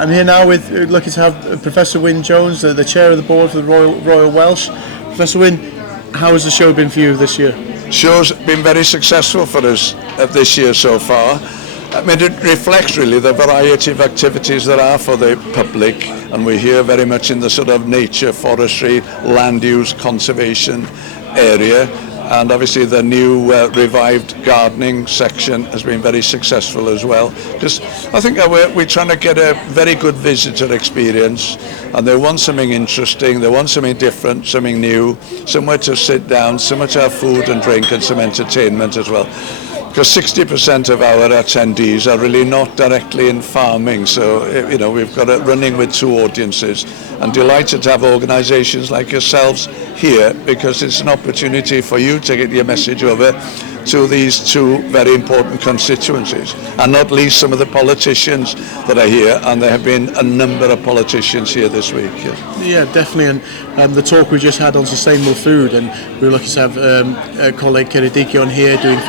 I'm here now with, lucky to have Professor Wynne Jones, the chair of the board for the Royal Welsh. Professor Wynne, how has the show been for you this year? Show's been very successful for us this year so far. I mean, it reflects really the variety of activities there are for the public, and we're here very much in the sort of nature, forestry, land use, conservation area. And obviously the new revived gardening section has been very successful as well. Because I think we're trying to get a very good visitor experience, and they want something interesting, they want something different, something new, somewhere to sit down, somewhere to have food and drink and some entertainment as well. Because 60% of our attendees are really not directly in farming, so you know, we've got it running with two audiences, and delighted to have organisations like yourselves here, because it's an opportunity for you to get your message over to these two very important constituencies, and not least some of the politicians that are here, and there have been a number of politicians here this week. Yeah, definitely, and the talk we just had on sustainable food, and we were lucky to have a colleague Kiradiki on here doing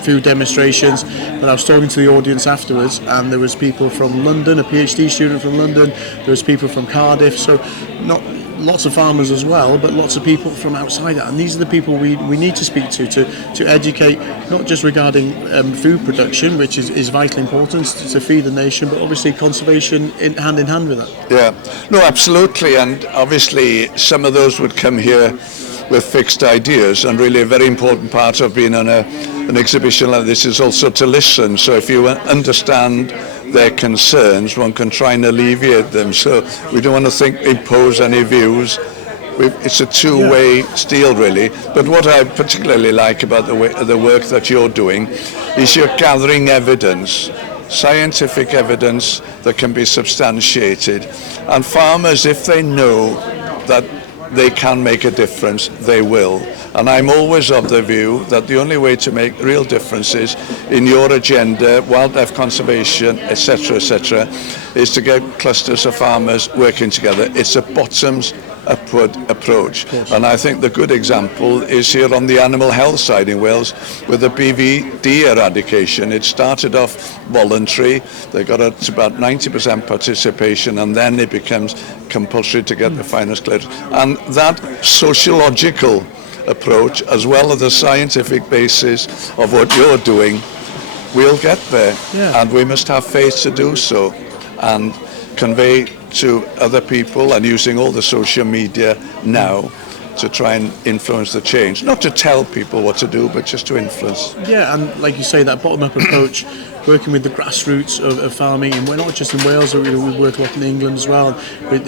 food demonstrations, but I was talking to the audience afterwards, and there was people from London, a PhD student from London, there was people from Cardiff, so not lots of farmers as well, but lots of people from outside that, and these are the people we need to speak to educate, not just regarding food production, which is vitally important to feed the nation, but obviously conservation hand in hand with that. Yeah, no, absolutely, and obviously some of those would come here with fixed ideas, and really a very important part of being on an exhibition like this is also to listen. So if you understand their concerns, one can try and alleviate them. So we don't want to impose any views. It's a two-way steal, really. But what I particularly like about the work that you're doing is you're gathering evidence, scientific evidence that can be substantiated. And farmers, if they know that they can make a difference, they will. And I'm always of the view that the only way to make real differences in your agenda, wildlife conservation, etc., is to get clusters of farmers working together. It's a bottoms upward approach. And I think the good example is here on the animal health side in Wales with the BVD eradication. It started off voluntary, they got it to about 90% participation, and then it becomes compulsory to get the finest clearance. And that sociological approach, as well as the scientific basis of what you're doing, we'll get there. And we must have faith to do so, and convey to other people, and using all the social media now to try and influence the change. Not to tell people what to do, but just to influence. Yeah, and like you say, that bottom-up approach, working with the grassroots of farming, and we're not just in Wales, we work a lot in England as well. With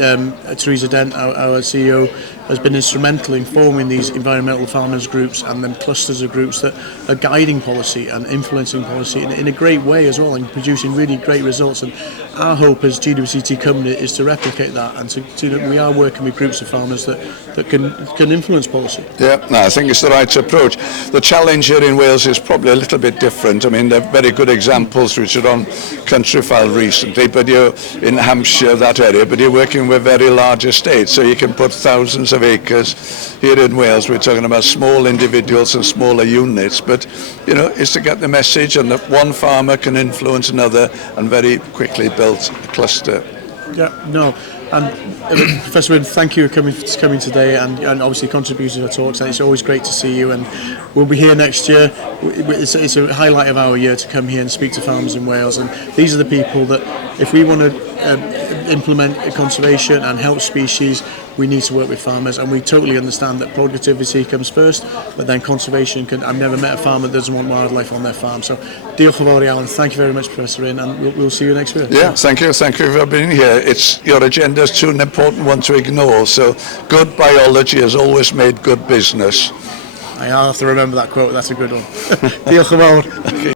Teresa Dent, our CEO, has been instrumental in forming these environmental farmers groups and then clusters of groups that are guiding policy and influencing policy in a great way as well, and producing really great results. And our hope as GWCT company is to replicate that, and we are working with groups of farmers that can influence policy. Yeah, no, I think it's the right approach. The challenge here in Wales is probably a little bit different. I mean, there are very good examples which are on Countryfile recently, but you're in Hampshire, that area, but you're working with very large estates, so you can put thousands of acres. Here in Wales, we're talking about small individuals and smaller units, but you know, it's to get the message, and that one farmer can influence another and very quickly build a cluster. Yeah, no. And Professor Wynne, thank you for coming today, and obviously contributing to the talks. And it's always great to see you, and we'll be here next year. It's a highlight of our year to come here and speak to farmers in Wales, and these are the people that, if we want to implement conservation and help species, we need to work with farmers, and we totally understand that productivity comes first, but then conservation can. I've never met a farmer that doesn't want wildlife on their farm. So, diolch yn fawr iawn. Thank you very much, Professor Wynne, and we'll see you next year. Yeah, thank you for being here. Your agenda is too an important one to ignore. So, good biology has always made good business. I'll have to remember that quote. That's a good one. Diolch yn fawr.